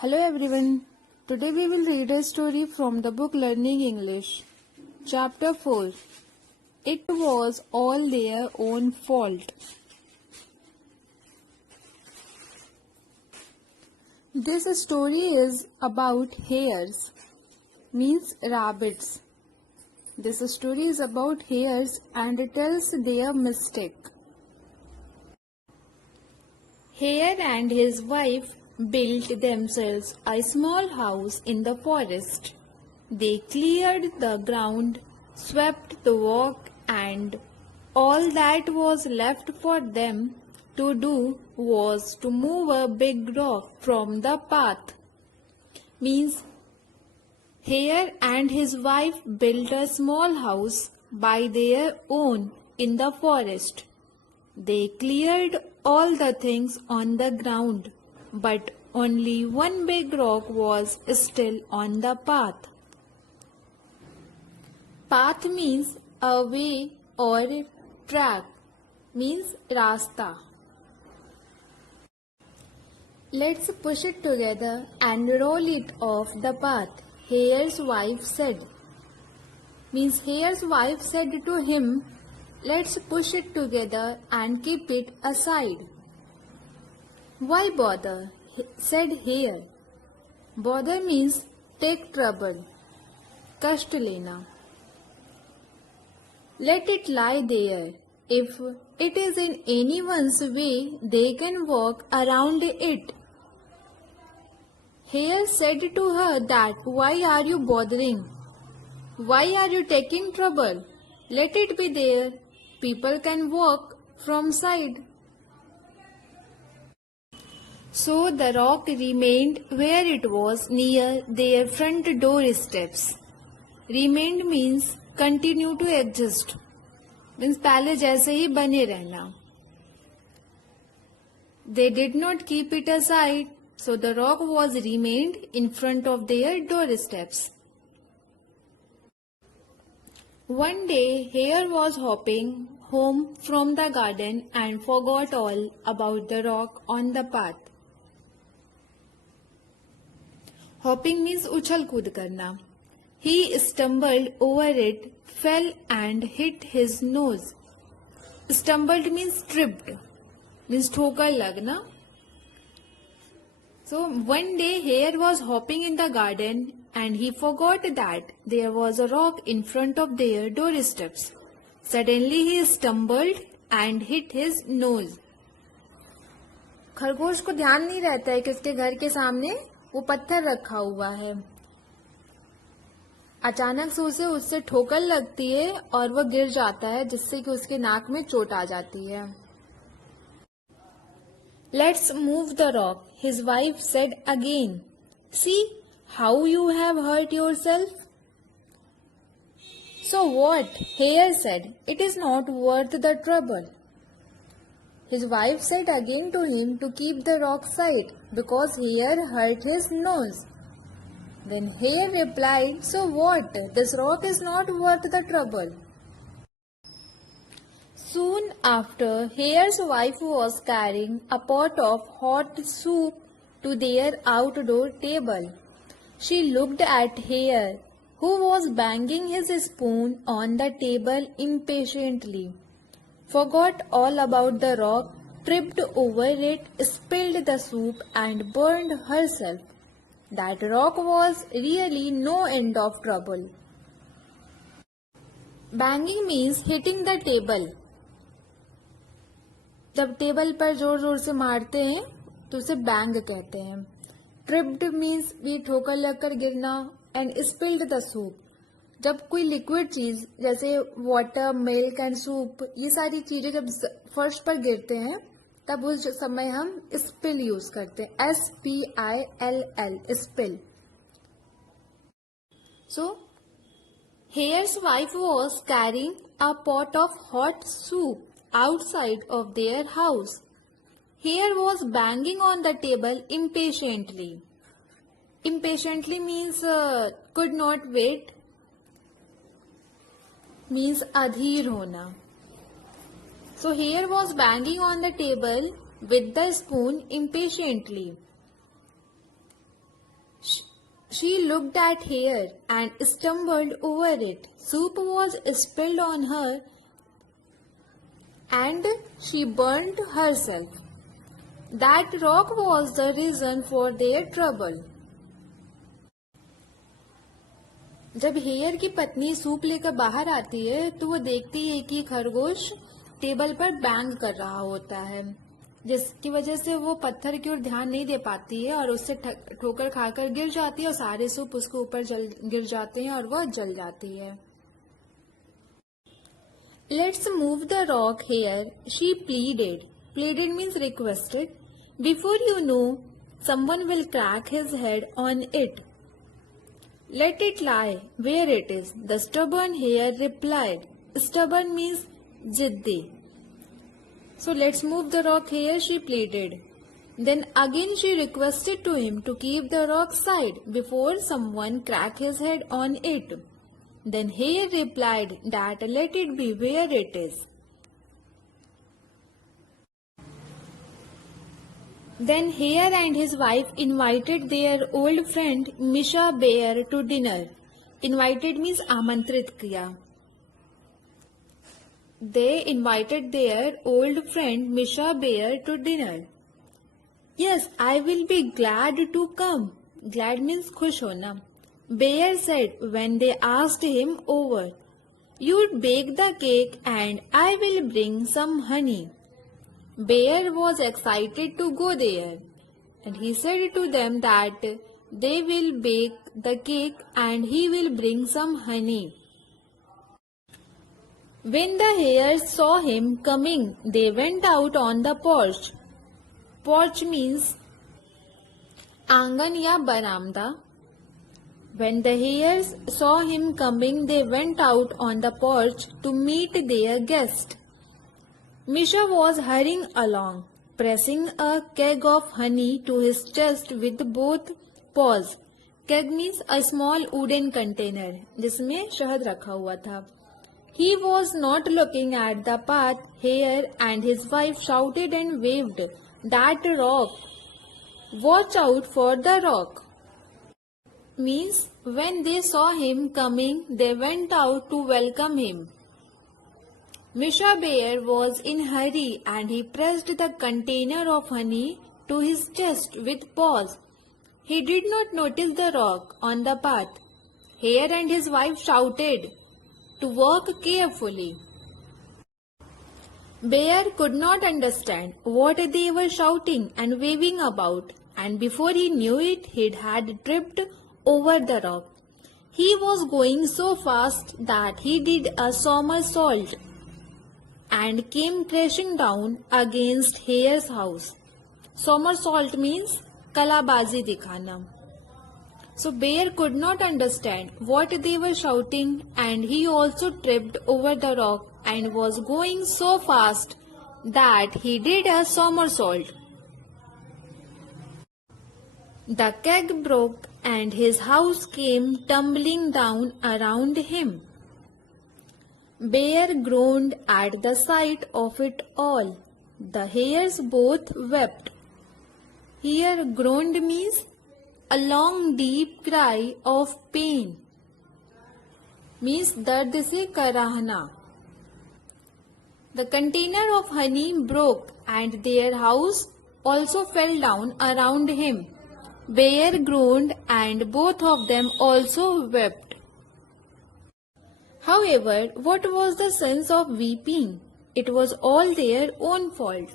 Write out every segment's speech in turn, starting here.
Hello everyone. Today we will read a story from the book Learning English. Chapter 4. It was all their own fault. This story is about hares, means rabbits. This story is about hares and it tells their mistake. Hare and his wife built themselves a small house in the forest. They cleared the ground, swept the walk, and all that was left for them to do was to move a big rock from the path. Means Hare and his wife built a small house by their own in the forest. They cleared all the things on the ground, but only one big rock was still on the path. Path means a way or track, means rasta. Let's push it together and roll it off the path, Hare's wife said. Means Hare's wife said to him, let's push it together and keep it aside. Why bother? Said Hare. Bother means take trouble, kasht lena. Let it lie there. If it is in anyone's way, they can walk around it. Hare said to her that why are you bothering? Why are you taking trouble? Let it be there. People can walk from side. So the rock remained where it was near their front door steps. Remained means continue to exist. Means पहले जैसे ही बने रहना. They did not keep it aside, so the rock was remained in front of their doorsteps. One day, Hare was hopping home from the garden and forgot all about the rock on the path. Hopping means उछल कूद करना. He stumbled over it, fell and hit his nose. Stumbled means tripped, means ठोकर लगना. So one day Hare was hopping in the garden and he forgot that there was a rock in front of their doorsteps. Suddenly he stumbled and hit his nose. खरगोश को ध्यान नहीं रहता है कि उसके घर के सामने वो पत्थर रखा हुआ है. अचानक से उसे उससे ठोकर लगती है और वो गिर जाता है जिससे कि उसके नाक में चोट आ जाती है. Let's move the rock, his wife said again. See how you have hurt yourself. So what? Hare said, it is not worth the trouble. His wife said again to him to keep the rock side because Hare hurt his nose. Then Hare replied, so what? This rock is not worth the trouble. Soon after, Hare's wife was carrying a pot of hot soup to their outdoor table. She looked at Hare, who was banging his spoon on the table impatiently, forgot all about the rock, tripped over it, spilled the soup and burned herself. That rock was really no end of trouble. Banging means hitting the table. जब table पर जोर जोर से मारते हैं तो उसे bang कहते हैं. ट्रिप्ड मीन्स भी ठोकर लगकर गिरना. एंड स्पिल्ड द सूप, जब कोई लिक्विड चीज जैसे वाटर, मिल्क एंड सूप, ये सारी चीजें जब फर्श पर गिरते हैं तब उस समय हम स्पिल यूज करते हैं. SPILL, spill. So Hare's wife was carrying a pot of hot soup outside of their house. Hare was banging on the table impatiently. Impatiently means could not wait, means adhir hona. So Hare was banging on the table with the spoon impatiently. She looked at Hare and stumbled over it. Soup was spilled on her and she burned herself. That rock was the reason for their trouble. जब hair की पत्नी soup लेकर बाहर आती है तो वो देखती है कि खरगोश टेबल पर बैंग कर रहा होता है, जिसकी वजह से वो पत्थर की ओर ध्यान नहीं दे पाती है और उससे ठोकर खाकर गिर जाती है और सारे सूप उसके ऊपर गिर जाते हैं और वह जल जाती है. Let's move the rock here, she pleaded. Pleaded means requested. Before you know, someone will crack his head on it. Let it lie where it is, the stubborn hare replied. Stubborn means jiddi. So let's move the rock here, she pleaded. Then again she requested to him to keep the rock side before someone crack his head on it. Then Hare replied that let it be where it is. Then Hare and his wife invited their old friend Misha Bear to dinner. Invited means आमंत्रित किया. They invited their old friend Misha Bear to dinner. Yes, I will be glad to come. Glad means खुश होना. Bear said when they asked him over, "You'd bake the cake and I will bring some honey." Bear was excited to go there, and he said to them that they will bake the cake and he will bring some honey. When the hares saw him coming, they went out on the porch. Porch means आंगन या बरामदा. When the hares saw him coming, they went out on the porch to meet their guest. Misha was hurrying along, pressing a keg of honey to his chest with both paws. Keg means a small wooden container, जिसमें शहद रखा हुआ था. He was not looking at the path. Hare and his wife shouted and waved. That rock! Watch out for the rock! Means when they saw him coming, they went out to welcome him. Misha Bear was in a hurry and he pressed the container of honey to his chest with paws. He did not notice the rock on the path. Hare and his wife shouted to walk carefully. Bear could not understand what they were shouting and waving about, and before he knew it, he had tripped over the rock. He was going so fast that he did a somersault and came crashing down against Hare's house. Somersault means kalabazi dikhana. So Bear could not understand what they were shouting, and he also tripped over the rock and was going so fast that he did a somersault. The keg broke and his house came tumbling down around him. Bear groaned at the sight of it all. The hares both wept. Here groaned means a long deep cry of pain. Means दर्द से कराहना. The container of honey broke and their house also fell down around him. Bear groaned and both of them also wept. However, what was the sense of weeping? It was all their own fault.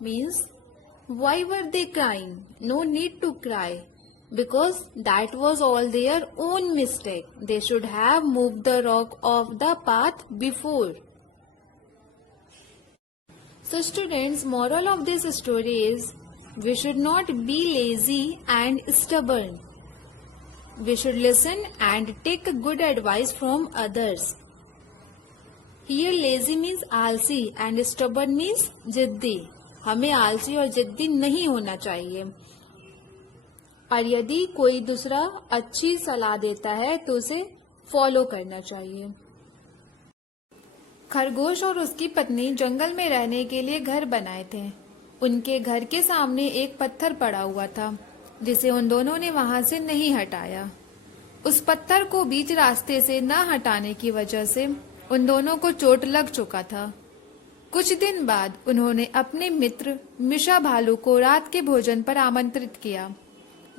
Means, why were they crying? No need to cry, because that was all their own mistake. They should have moved the rock off the path before. So students, moral of this story is, we should not be lazy and stubborn. We should listen and take good advice from others. Here lazy means आलसी and stubborn means जिद्दी. हमें आलसी और जिद्दी नहीं होना चाहिए. और यदि कोई दूसरा अच्छी सलाह देता है तो उसे फॉलो करना चाहिए. खरगोश और उसकी पत्नी जंगल में रहने के लिए घर बनाए थे. उनके घर के सामने एक पत्थर पड़ा हुआ था. जिसे उन दोनों ने वहां से नहीं हटाया। उस पत्थर को बीच रास्ते से न हटाने की वजह से उन दोनों को चोट लग चुका था। कुछ दिन बाद उन्होंने अपने मित्र मिशा भालू को रात के भोजन पर आमंत्रित किया।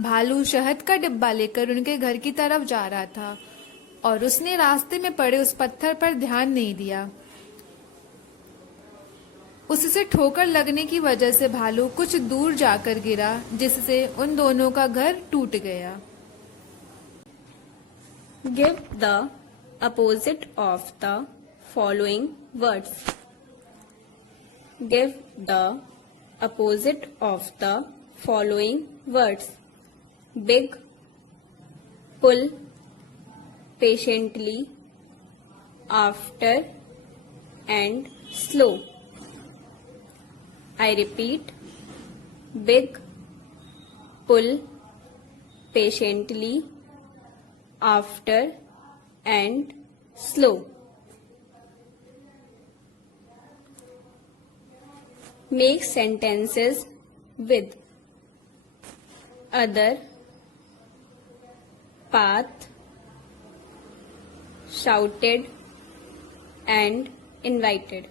भालू शहद का डिब्बा लेकर उनके घर की तरफ जा रहा था और उसने रास्ते में पड़े उस पत्थर पर ध्यान नहीं दिया। उससे ठोकर लगने की वजह से भालू कुछ दूर जाकर गिरा, जिससे उन दोनों का घर टूट गया। Give the opposite of the following words. Give the opposite of the following words. Big, pull, patiently, after, and slow. I repeat, big, pull, patiently, after, and slow. Make sentences with other, path, shouted, and invited.